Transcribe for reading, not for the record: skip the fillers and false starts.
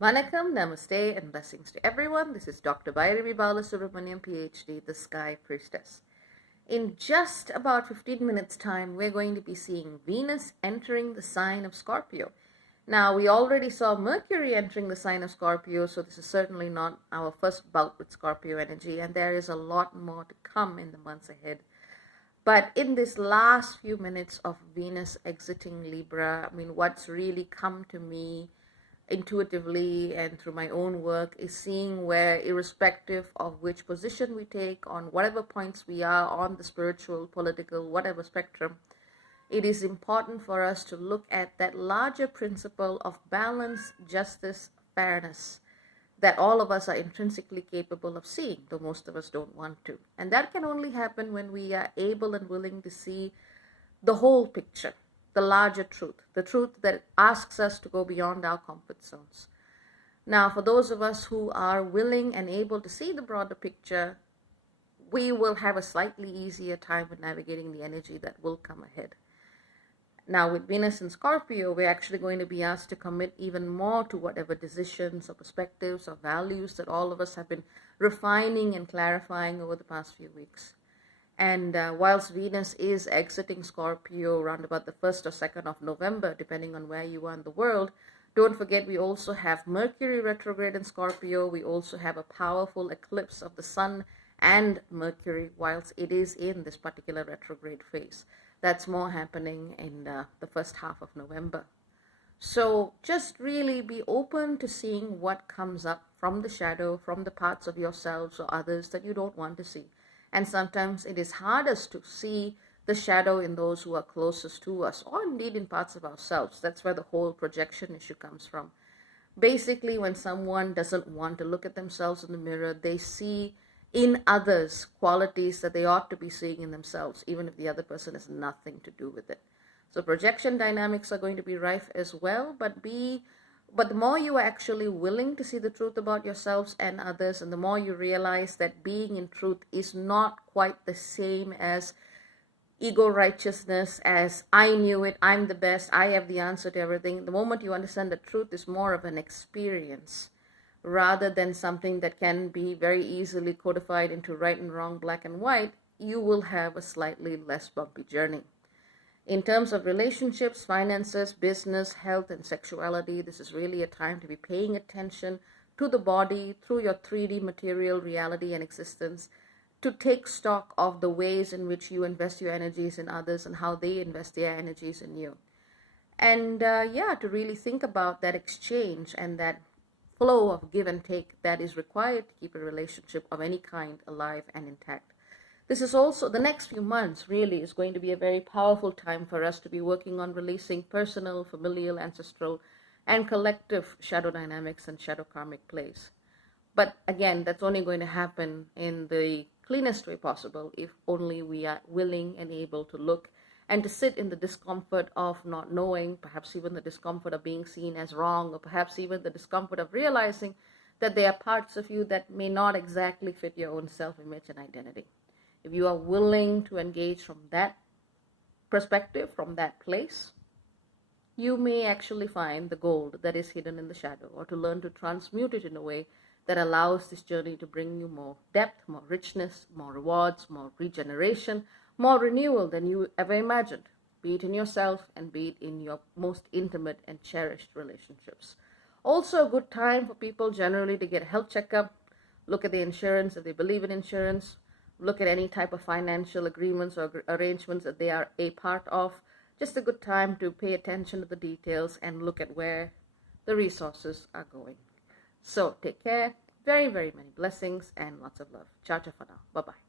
Vanakkam, Namaste, and blessings to everyone. This is Dr. Bhairavi Balasubramaniam, PhD, the Sky Priestess. In just about 15 minutes' time, we're going to be seeing Venus entering the sign of Scorpio. Now, we already saw Mercury entering the sign of Scorpio, so this is certainly not our first bout with Scorpio energy, and there is a lot more to come in the months ahead. But in this last few minutes of Venus exiting Libra, what's really come to me intuitively and through my own work is seeing where, irrespective of which position we take on whatever points we are on the spiritual, political, whatever spectrum, it is important for us to look at that larger principle of balance, justice, fairness that all of us are intrinsically capable of seeing, though most of us don't want to. And that can only happen when we are able and willing to see the whole picture, the larger truth, the truth that asks us to go beyond our comfort zones. Now, for those of us who are willing and able to see the broader picture, we will have a slightly easier time with navigating the energy that will come ahead. Now, with Venus in Scorpio, we're actually going to be asked to commit even more to whatever decisions or perspectives or values that all of us have been refining and clarifying over the past few weeks. And whilst Venus is exiting Scorpio around about the 1st or 2nd of November, depending on where you are in the world, don't forget we also have Mercury retrograde in Scorpio. We also have a powerful eclipse of the Sun and Mercury whilst it is in this particular retrograde phase. That's more happening in the first half of November. So just really be open to seeing what comes up from the shadow, from the parts of yourselves or others that you don't want to see. And sometimes it is hardest to see the shadow in those who are closest to us, or indeed in parts of ourselves. That's where the whole projection issue comes from. Basically, when someone doesn't want to look at themselves in the mirror, they see in others qualities that they ought to be seeing in themselves, even if the other person has nothing to do with it. So projection dynamics are going to be rife as well, but the more you are actually willing to see the truth about yourselves and others, and the more you realize that being in truth is not quite the same as ego righteousness, as I knew it, I'm the best, I have the answer to everything. The moment you understand that truth is more of an experience rather than something that can be very easily codified into right and wrong, black and white, you will have a slightly less bumpy journey. In terms of relationships, finances, business, health, and sexuality, this is really a time to be paying attention to the body through your 3D material reality and existence, to take stock of the ways in which you invest your energies in others and how they invest their energies in you. And to really think about that exchange and that flow of give and take that is required to keep a relationship of any kind alive and intact. This is also, the next few months really is going to be a very powerful time for us to be working on releasing personal, familial, ancestral, and collective shadow dynamics and shadow karmic plays. But again, that's only going to happen in the cleanest way possible if only we are willing and able to look and to sit in the discomfort of not knowing, perhaps even the discomfort of being seen as wrong, or perhaps even the discomfort of realizing that there are parts of you that may not exactly fit your own self-image and identity. If you are willing to engage from that perspective, from that place, you may actually find the gold that is hidden in the shadow, or to learn to transmute it in a way that allows this journey to bring you more depth, more richness, more rewards, more regeneration, more renewal than you ever imagined, be it in yourself and be it in your most intimate and cherished relationships. Also a good time for people generally to get a health checkup, look at the insurance if they believe in insurance, look at any type of financial agreements or arrangements that they are a part of. Just a good time to pay attention to the details and look at where the resources are going. So take care. Very, very many blessings and lots of love. Ciao, ciao for now. Bye-bye.